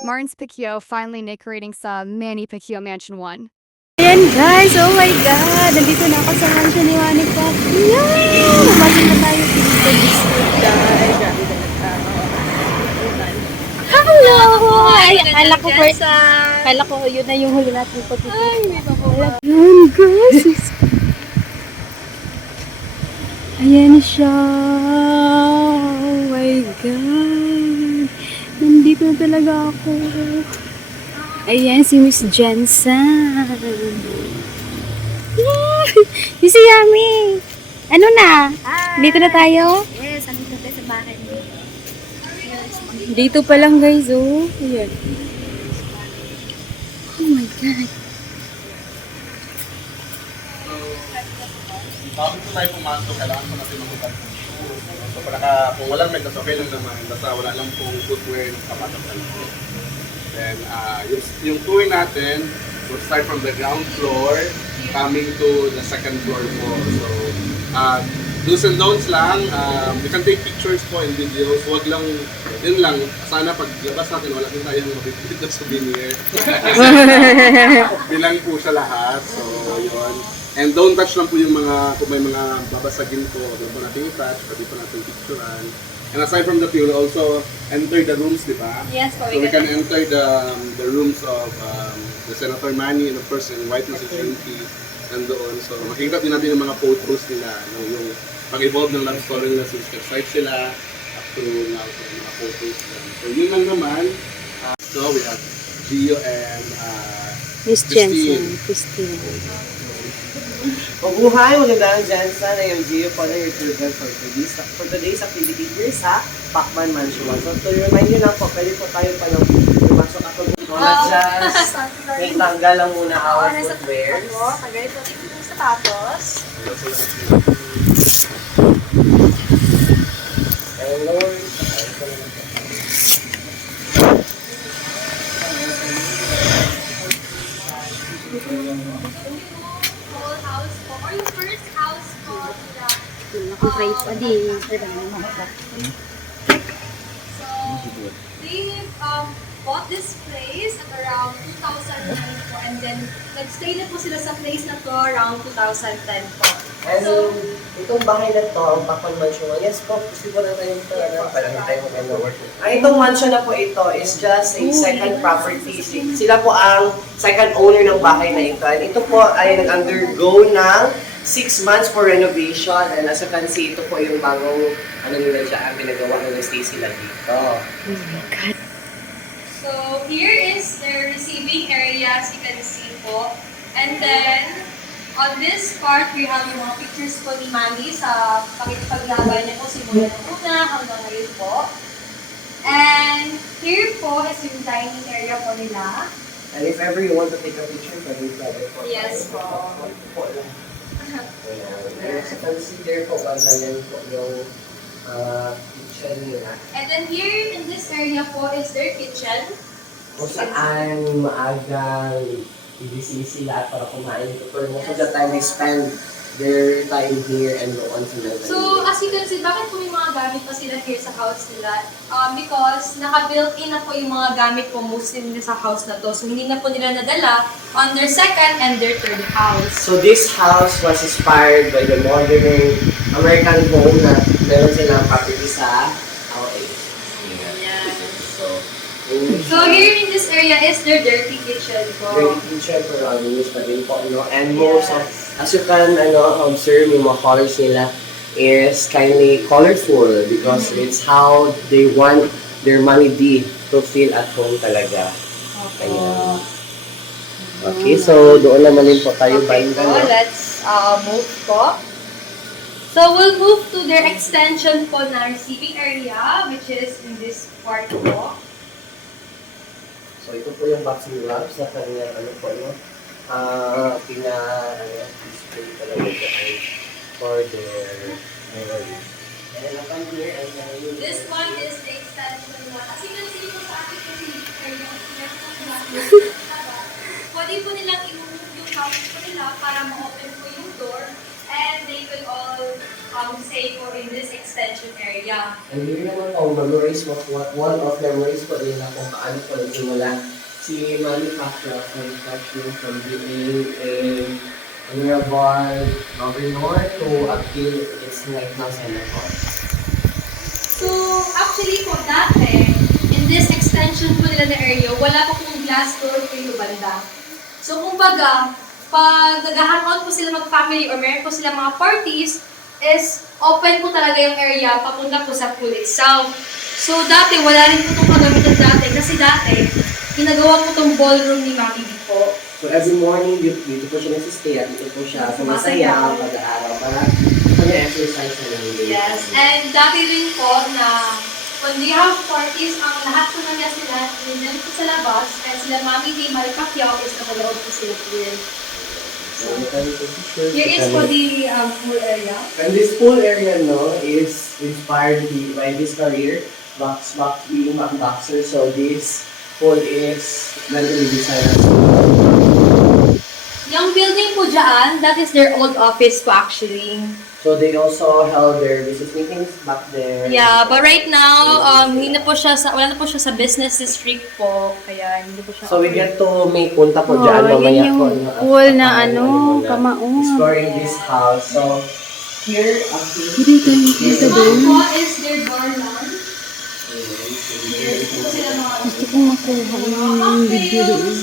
Martin's Picchio finally decorating sa Manny Picchio Mansion 1. Ayan guys, oh my god! Nandito na ako sa mansion ni Manny Pacquiao! Pumasok na tayo dito. Biscuit guys. Grabe na tao. Hello! Ay, akala ko yun na yung huli natin pagkikita. Ay, may babawa. Ayan guys. Ayan siya. Oh my god. Nandito na talaga ako. Ayan, si Miss Jensen. Yay! Si Yami. Ano na? Hi! Dito na tayo? Yes, andito tayo sa bahay mo. Dito pa lang guys, oh. Ayan. Oh my God. Bago po tayo pumasok, kailangan po natin magutan po. So, kung walang may okay lang naman, basta wala lang pong footwear ng kapatak sa loob. Then, yung tour natin, we'll start from the ground floor, coming to the second floor po. So, do's and don'ts lang, you can take pictures po and videos, wag lang, yun lang, sana paglabas natin, wala din tayong mabibigit na souvenir. Bilang po siya lahat, so yun. And don't touch lang po yung mga, kung may mga babasagin po, doon po natin i-touch, pwede po natin picturean. And aside from that, we will also enter the rooms, di ba? Yes, so we can enter the rooms of the Senator Manny and of course yung White House Security nandoon. So makikita din natin yung mga photos nila, no? Yung pag-evolve ng love story nila, since site sila, up to now, so, mga photos nila. So yun lang naman. So we have Gio and Miss Jensen. Christine. Mabuhay, magandang Jensen. I am Gio po na your tour guide for today's activity here sa Pacman Mansion 1. So to remind you lang po, pwede po tayo pa lang pumasok ako muna just may tanggal lang muna our footwear. Tagay po yung sapatos. Hello. Whole house po. Or yung first house po nila. Nakikita pa din. So, they bought this place at around 2009 po, and then nag-stay na po sila sa place na to around 2010 po. And So, itong bahay na to, ang Pacman Mansion 1, yes po, gusto ko na tayo ito. Palagi tayo mag-work. Itong mansion na po ito is just a second property. Sila po ang second owner ng bahay na ito. And ito po ay nag-undergo ng 6 months for renovation. And as you can see, ito po yung bagong nila siya, ang ginagawa na stay sila dito. Oh my God. so here is their receiving area, as you can see po. And then, on this part, we have yung mga pictures po ni Manny sa paglabay niya po, simula ng una hanggang ngayon po. And here po is yung dining area po nila. And if ever you want to take a picture, pwede po. Yes po. Po lang. And as you can see there po, ganyan po yung kitchen nila. And then here in this area po is their kitchen. Kung saan maagang ibisisi sila para kumain. Pero most of the time, they spend their time here and go on to the So, as you can see, bakit po may mga gamit pa sila here sa house nila? Because naka-built-in na po yung mga gamit po mostly nila sa house na to. So, hindi na po nila nadala on their second and their third house. So this house was inspired by the modern American home na meron silang property sa LA. So, here in this area is their dirty kitchen po. Very kitchen for linis pa din po, no? And most of, as you can observe, yung mga colors nila is kindly colorful because it's how they want their money be to feel at home talaga. Ayan. Okay, so doon naman din po tayo Okay banda. po, No? let's move po. So, we'll move to their extension po na receiving area, which is in this part po. So ito po yung boxing gloves na kanyang no? Display talaga dyan for their memory. And upon here, This one is the extension na. As you can see po sa ating receiving area, pwede po nilang i-move yung house po nila para ma-open po yung door. and they could all stay po in this extension area. And here naman po, memories mo, one of memories po nila kung paano po nagsimula si Manny Pacquiao from being a honorable governor to appeal its right now senator. So, actually po dati, in this extension po nila na area, wala pa pong glass door kayo banda. So, kumbaga, pag nag-hangout po sila mag-family or meron po sila mga parties, is open po talaga yung area papunta po sa pool itself. So, dati, wala rin po itong kagamitan dati kasi dati, ginagawa po itong ballroom ni Mami D po. So every morning, dito po siya nagsistay at dito po siya sumasaya pag-aaral para mag-exercise na lang. Yes, and dati rin po na when they have parties, ang lahat po nila sila, nandun po sa labas, and sila Mami D, Manny Pacquiao is nakalood po sila po rin. So, Here is for the pool area. and this pool area, no, is inspired by his career, being a boxer. So this pool is mentally designed as Yung building po dyan, that is their old office po actually. So they also held their business meetings back there. Yeah, but right now, hindi na po siya wala na po siya sa business district po, kaya hindi po siya. So we get to may punta po dyan Oh, mamaya yan yung po. pool na Kamaon. Exploring this house. So here, Dito yung This one po is their bar lounge. Gusto kong makuha yung video doon.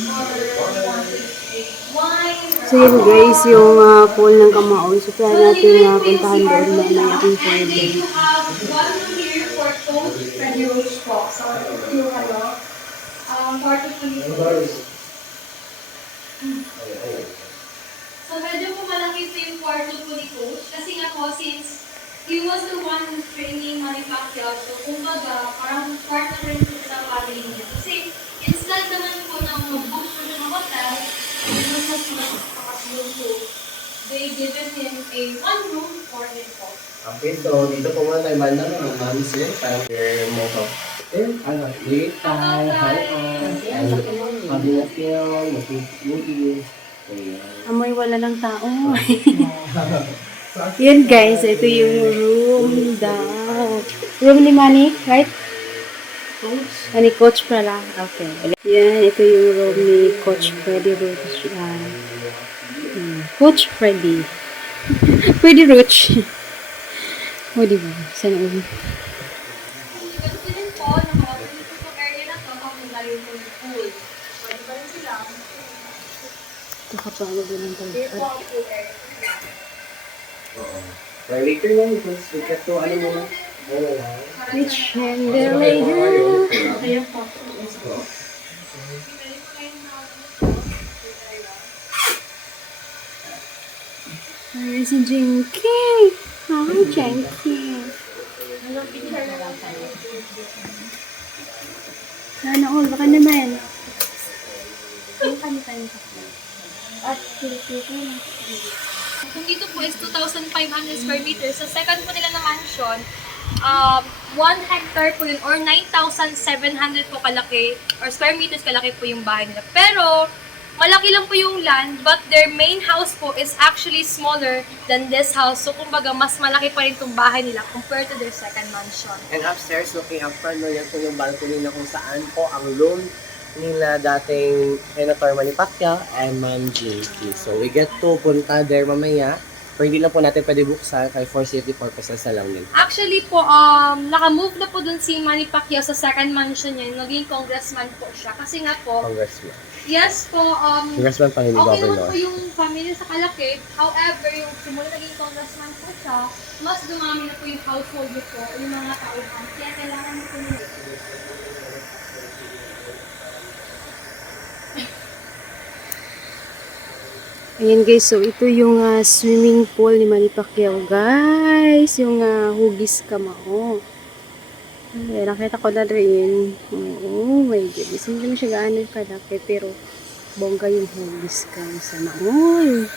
So yun guys, yung pool ng Kamaon. So try natin puntahan doon na may aking And they pwede. do have one room here for Coach Freddy Roach po. So, yung part of the So, medyo po malaki po yung kwarto po ni Coach. Kasi nga po, since he was the one who's training Manny Pacquiao, so kumbaga, parang part na rin po sa family niya. Kasi, instead naman po na mag-book po ng hotel, they given him a one room for him po. Okay, so dito po muna tayo banda ng Ma'am Sir. Parang your motto. Late time, high and habi na film, movie. Amoy wala ng tao. Yan guys, ito yung room daw. Room ni Manny, right? Ni Coach pala. Okay. Yan, ito yung room ni Coach Freddy Roach. Coach Freddy. Freddy Roach. O, diba? Sana ulo. Ganito din po, nakawalan dito po area na to, kung galing po yung pool. Pwede ba rin sila? Nakapalo din ang Here po talipad. ang pool area. Right, later lang because we get to ano muna. Ano lang. Which chandelier? Ayan po. Let's go. Ay, si Jinky. Hi, Jinky. Sana all, baka naman. Kung dito po is 2,500 square meters, sa second po nila na mansion, 1 hectare po yun, or 9,700 po kalaki, or square meters kalaki po yung bahay nila. Pero, malaki lang po yung land, but their main house po is actually smaller than this house. So, kumbaga, mas malaki pa rin itong bahay nila compared to their second mansion. And upstairs, looking up front, no, yan po yung balcony na kung saan po ang room nila dating Senator Manny Pacquiao and Ma'am JP. So, we get to punta there mamaya. Pero hindi lang po natin pwede buksan kaya for safety purposes na lang din. Actually po, naka-move na po dun si Manny Pacquiao sa second mansion niya. Naging congressman po siya. Kasi nga po, Congressman. yes po, Congressman pa hindi okay naman governor. po yung family sa Kalakip. However, yung simula naging congressman po siya, mas dumami na po yung household niyo po, yung mga tauhan. Kaya kailangan niyo po nila. Ayan guys, so ito yung swimming pool ni Manny Pacquiao guys. Yung hugis Kamao. Ayan, nakita ko na rin. Oh my goodness. Hindi naman siya gaano kalaki pero bongga yung hugis guys. Sana all.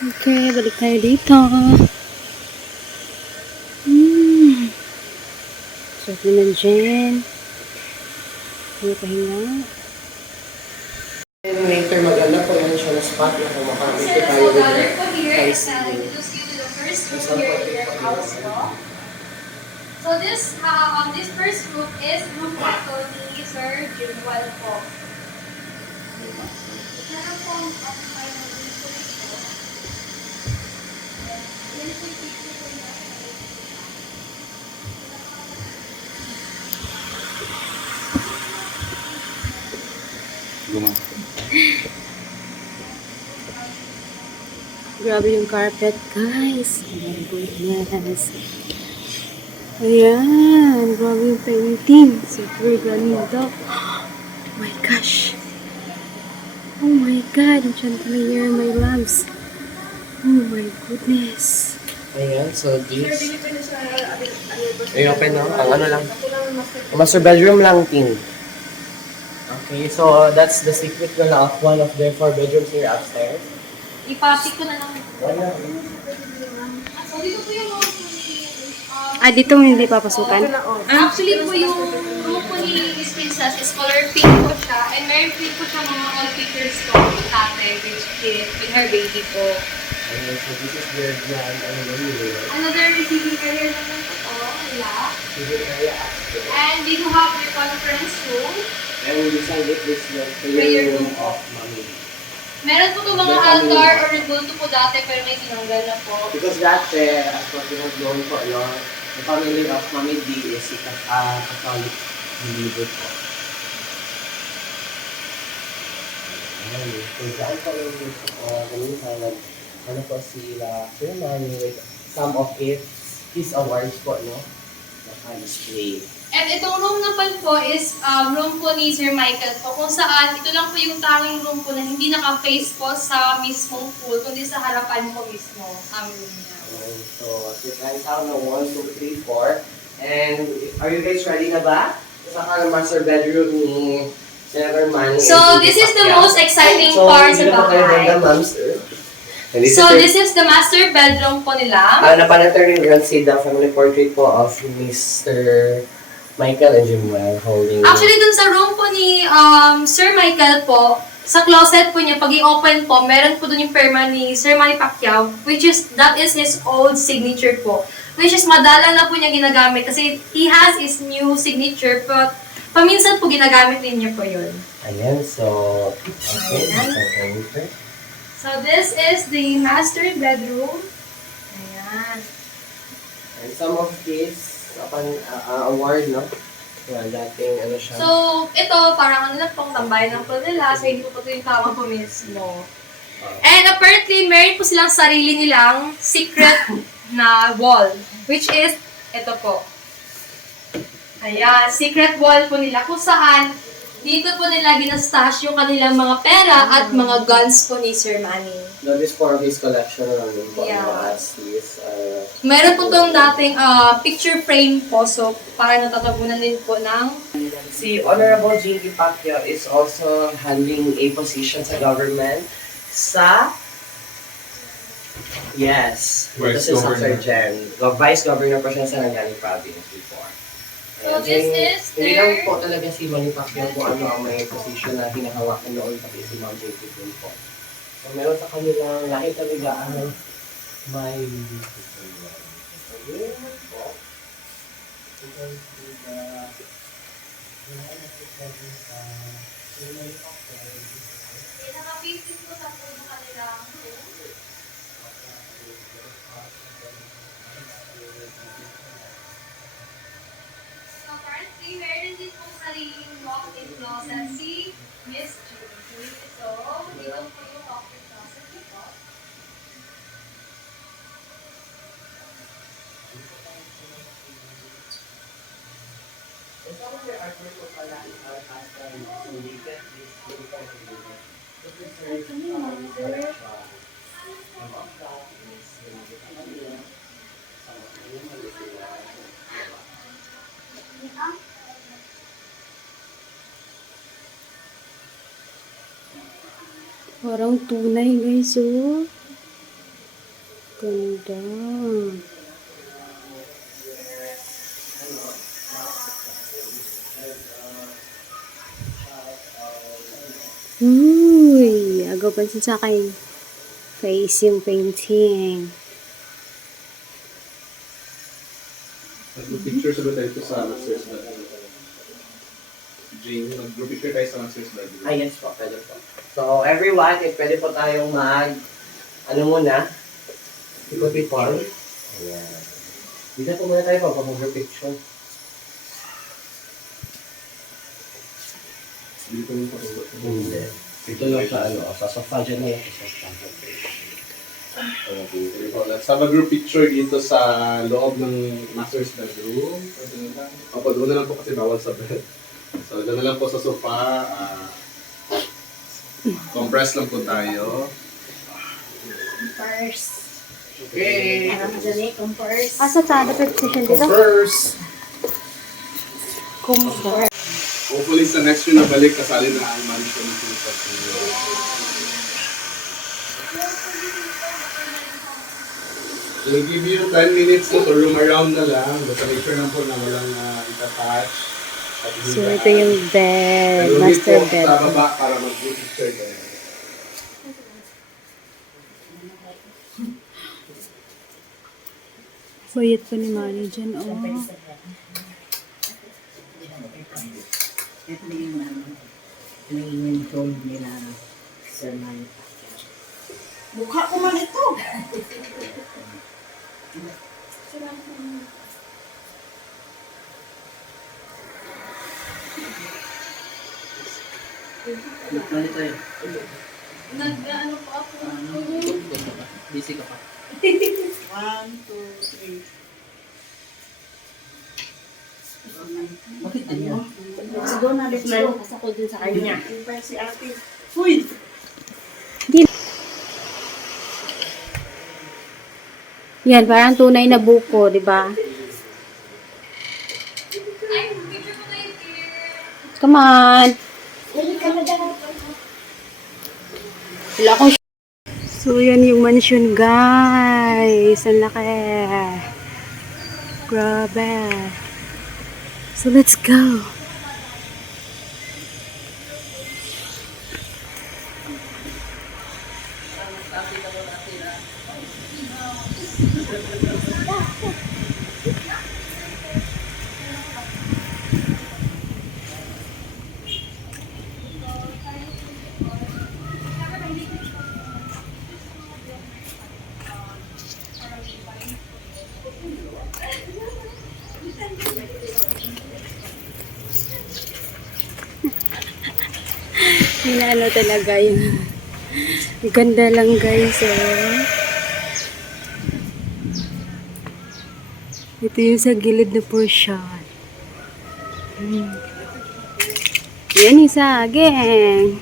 Okay, balik tayo dito. So, ito na dyan. Ano pahinga? And later mag-ano po yan siya na spot na kung makamit Sir, tayo so with gather the po here high is na ceiling. introduce you to the first room here in your house po. So this first room is room po ni Sir Jimwell po. Meron po ang occupied na room po ito. Yan po yung picture po niya. Grabe yung carpet, guys. Oh my goodness. Ayan. Grabe yung painting. Super ganda. Oh my gosh. Oh my God. Chandelier, my lamps. Oh my goodness. Ayan, so this. Ay, open na. Ang ano lang. Ang master bedroom lang, team. Okay, so that's the secret na of one of their 4 bedrooms here upstairs. Ipapik ko na lang. Wala. So dito po yung room po ni Dito mo hindi papasukan? Actually po yung room po ni Miss Princess is color pink po siya. And meron din po siya mga all pictures po ng tate which is with her baby po. Ayan, so this is their grand, ano na yun. Another receiving area naman po to, nila. Civil area upstairs. And they do have their conference room. And we decided this is the Prayer prayer room room of Mami. Meron po itong mga altar or rebulto po dati pero may tinanggal na po. Because that, as what we have known po, no, the family of Mami D is a Catholic believer po. Ayan, so dyan po yung kanina ano po sila, Sir Manny, with some of his awards po, no, naka-display. And itong room naman po is room po ni Sir Michael po kung saan ito lang po yung tanging room po na hindi naka-face po sa mismong pool kundi sa harapan po mismo ang room niya. Ayan, so you can count na 1, 2, 3, 4. And are you guys ready na ba? Saka ng master bedroom ni Senator Manny. So this is the most exciting part sa bahay. So this is the master bedroom po nila. Napanatar rin see the family portrait po of Mr. Michael and Jimwell holding. Actually, dun sa room po ni Sir Michael po, sa closet po niya, pag i-open po, meron po dun yung perma ni Sir Manny Pacquiao, that is his old signature po. Which is madala na po niya ginagamit kasi he has his new signature, but paminsan po ginagamit din niya po yun. Ayan, so, okay. Ayan. So this is the master bedroom. Ayan. And some of these, award, no? Yeah, dating, ano siya. So, ito, parang ano lang pong tambay ng po nila, so hindi po ito yung tama po mismo. And apparently, meron po silang sarili nilang secret na wall, which is, ito po. Ayan, secret wall po nila, kung saan, dito po nila ginastash yung kanilang mga pera at mga guns po ni Sir Manny. That is part of his collection naman po, Yeah. no, as his, Meron po itong dating picture frame po, so para natatabunan din po ng Si Honorable J.D. Pacquiao is also handling a position sa government sa Vice this is Governor. Sir Jen. Vice Governor po siya sa Nangani Province before. So, this is Hindi their- lang po talaga si Manny Pacquiao kung ano ang may position na hinahawakan noon pati si Ma'am J.P. Pun po. So meron sa kanilang lahi talagaan may naka-50 po sa po ng kanilang room. So, apparently, meron din pong sariling walk-in closet si Miss Julie. So, dito po yung walk-in closet nito. Parang tunay, guys, oh. Ganda. Uy, Nagapansin sa akin. Face yung painting. Mag-picture sa tayo sa master's bedroom. Jane, mag-group picture tayo sa master's bedroom. Yes po, pwede po. So, everyone, pwede po tayong ano muna? Ikot-ikot. Ayan. Dito po muna tayo mag picture. Dito yung patulog. Hindi. Ito lang sa sa sofa dyan na yung Let's have a group picture dito sa loob ng master's bedroom. Opo, doon na lang po kasi bawal sa bed. So, doon na lang po sa sofa. Compress lang po tayo. Okay. Asa ta? Dapat position dito? First. Comfort. Hopefully sa next year na balik, kasali na ang mansion ng Philippines. We'll give you 10 minutes to room around na lang. Basta make sure lang po na walang itatouch. So, ito yung bed. Master bed. Sa baba para mag-group picture tayo. Bayat pa ni Manny dyan, oh. Ito yung tone nila sa Manny Pacquiao. Mukha ko man ito! Nag-ano po ako. Busy ka pa. 1, 2, 3. Bakit ganyan? Let's go na, let's go. Asa ko din sa kanya. Si ate. Uy! Yan, parang tunay na buko, di ba? Ay, picture ko tayo here. Come on! Wala akong So, yan yung mansion, guys. Ang laki. Grabe. So, let's go. Ano talaga yun. Ganda lang, guys, oh. Ito yung sa gilid na portion. Yan isa, again.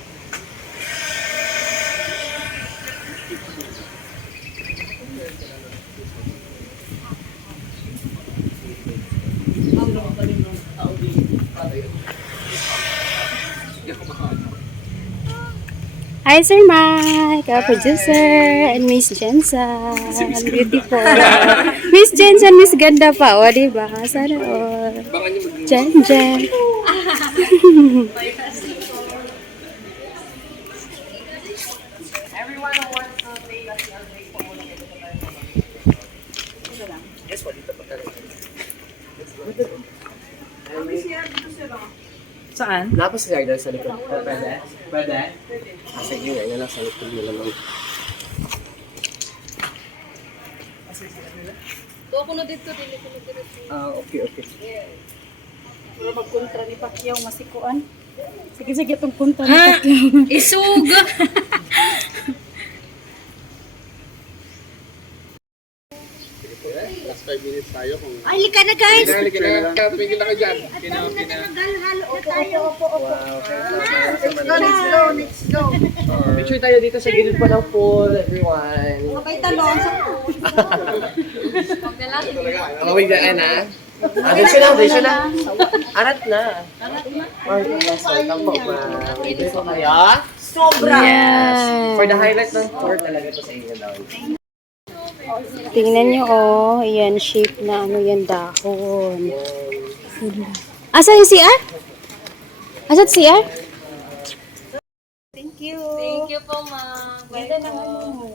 Hi, Sir Mike, our producer, and Miss Jensen. Beautiful. Miss Jensen, Miss Ganda pa, o, diba? Sana, o. Jen. Everyone who wants to take a selfie po muna kayo sa tayo. Yes, dito pa tayo. Saan? Napos ka sa likod. Pwede? Pwede? Sige, ayun lang sa likod nila lang. Ako na dito, dili ko na dito. Okay. Pero magkontra ni Pacquiao, masikuan. Sige, itong kontra ni Pacquiao. Isug! Last 5 minutes tayo kung... Ay, lika na guys! Tumigil na kayo dyan. Let's go. Picture tayo dito sa gilid pa ng pool, everyone. May talon sa Awig na, Ana. Dito na. Arat na. Welcome po, ma'am. Dito po kayo. sobra. Yes. For the highlight ng tour talaga to sa inyo daw. Tingnan nyo, oh. Yan, shape na ano yan, dahon. Asa yung CR? Asa yung CR? you. Thank you po, ma'am. Bye Ganda ng po. ano mo.